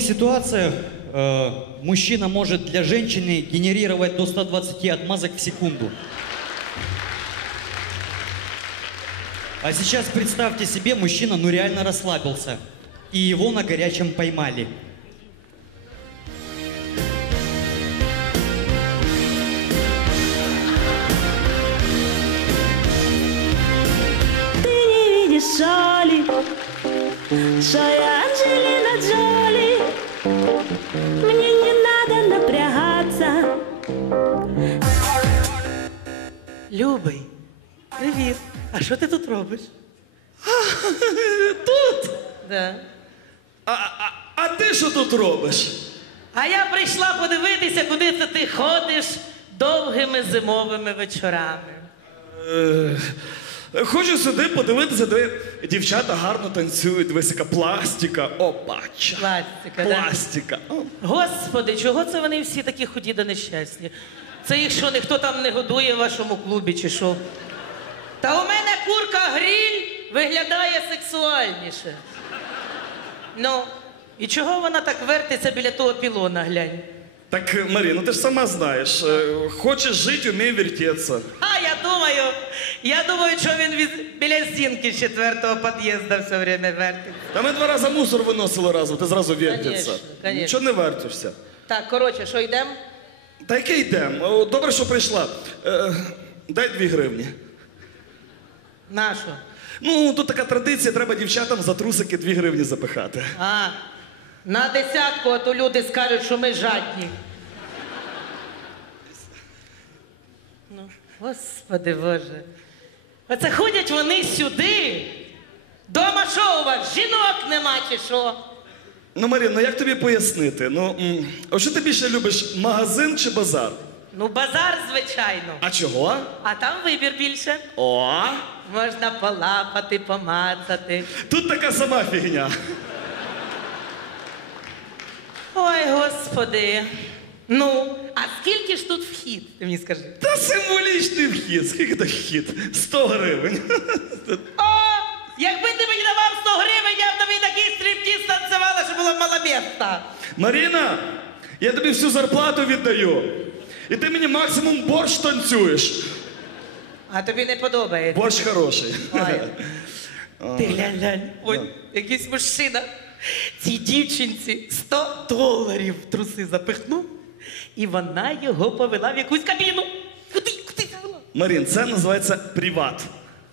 сложных ситуациях э, мужчина может для женщины генерировать до 120 отмазок в секунду. А сейчас представьте себе, мужчина ну реально расслабился. И его на горячем поймали. Ты не видишь соли, Привіт! А що ти тут робиш? А, тут! Да. А а, а ти що тут робиш? А я прийшла подивитися, куди це ти ходиш довгими зимовими вечорами. Хочу сюди подивитися, де дівчата гарно танцюють. Висока пластика, опача Пластика. Пластика! Пластика! Да. Господи, чого це вони всі такі ході да нещасні? Це їх що ніхто там не годує в вашому клубі чи що. Та у мене курка гріль виглядає сексуальніше. Ну, і чого вона так вертиться біля того пілона, глянь? Так Марі, ну ти ж сама знаєш, хоче жити, умієш вертеться. А я думаю, я думаю, що він біля стінки з четвертого під'їзду все время вертиться. Та ми два рази мусор виносили разом, ти зразу вертеться. Конечно, конечно. Нічого не так, короче, що не вертишся. Так, коротше, що йдемо. Та йдемо. Добре, що прийшла. Дай дві гривні. Нашо? Ну тут така традиція, треба дівчатам за трусики дві гривні запихати. А на десятку, а то люди скажуть, що ми жадні. ну, господи, Боже. Оце ходять вони сюди. Дома що у вас, жінок нема чи що. Ну, Марино, ну, як тобі пояснити? Ну, а що ти більше любиш магазин чи базар? Ну, базар, звичайно. А чого? А там вибір більше. О. Можна полапати, помацати. Тут така сама фігня. Ой, господи. Ну, а скільки ж тут вхід? ти Мені скажи? Та символічний вхід, скільки вхід? Сто гривень. О! Якби ти мені давав сто гривень, я б тобі такі стрибки станцювала, щоб було мало місця. Маріна, я тобі всю зарплату віддаю. І ти мені максимум борщ танцюєш. А тобі не подобається. Борщ хороший. А, ти ля-ля. Ой, якийсь машина. Цій дівчинці 100 доларів в труси запихнув і вона його повела в якусь кабіну. Куди, Марін, це називається приват.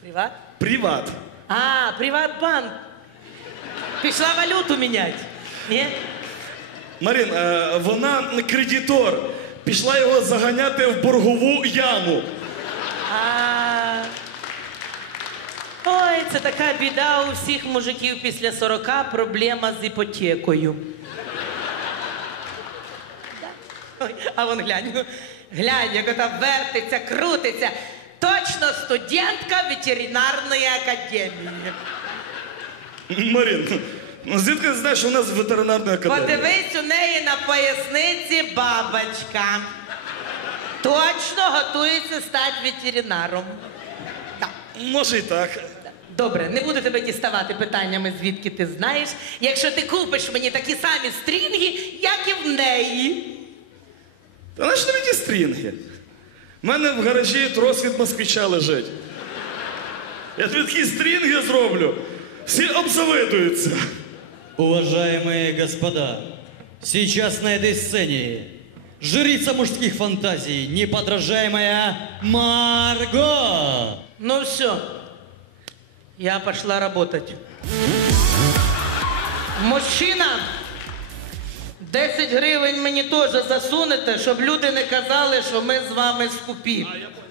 Приват? Приват. А, приватбанк. Пішла валюту міняти, ні? Марин, вона кредитор. Пішла його заганяти в боргову яму. А... Ой, це така біда у всіх мужиків після сорока. Проблема з іпотекою. Ой, а вон глянь, глянь, як вертиться, крутиться. Точно студентка Ветеринарної академії. Марин, Звідки ти знаєш, що в нас ветеринарна академія? Подивись у неї на поясниці бабочка. Точно готується стати ветеринаром. Так. Може і так. Добре, не буду тебе діставати питаннями, звідки ти знаєш, якщо ти купиш мені такі самі стрінги, як і в неї. Та знаєш, що мені стрінги? У мене в гаражі трос від москвича лежить. Я тобі такі стрінги зроблю. Всі обзавидуються. Уважаемые господа, сейчас на этой сцене жриця мужских фантазий, неподражаемая Марго. Ну все, я пошла работать. Мужчина, 10 гривень мне тоже засунете, щоб люди не казали, что мы с вами скупим.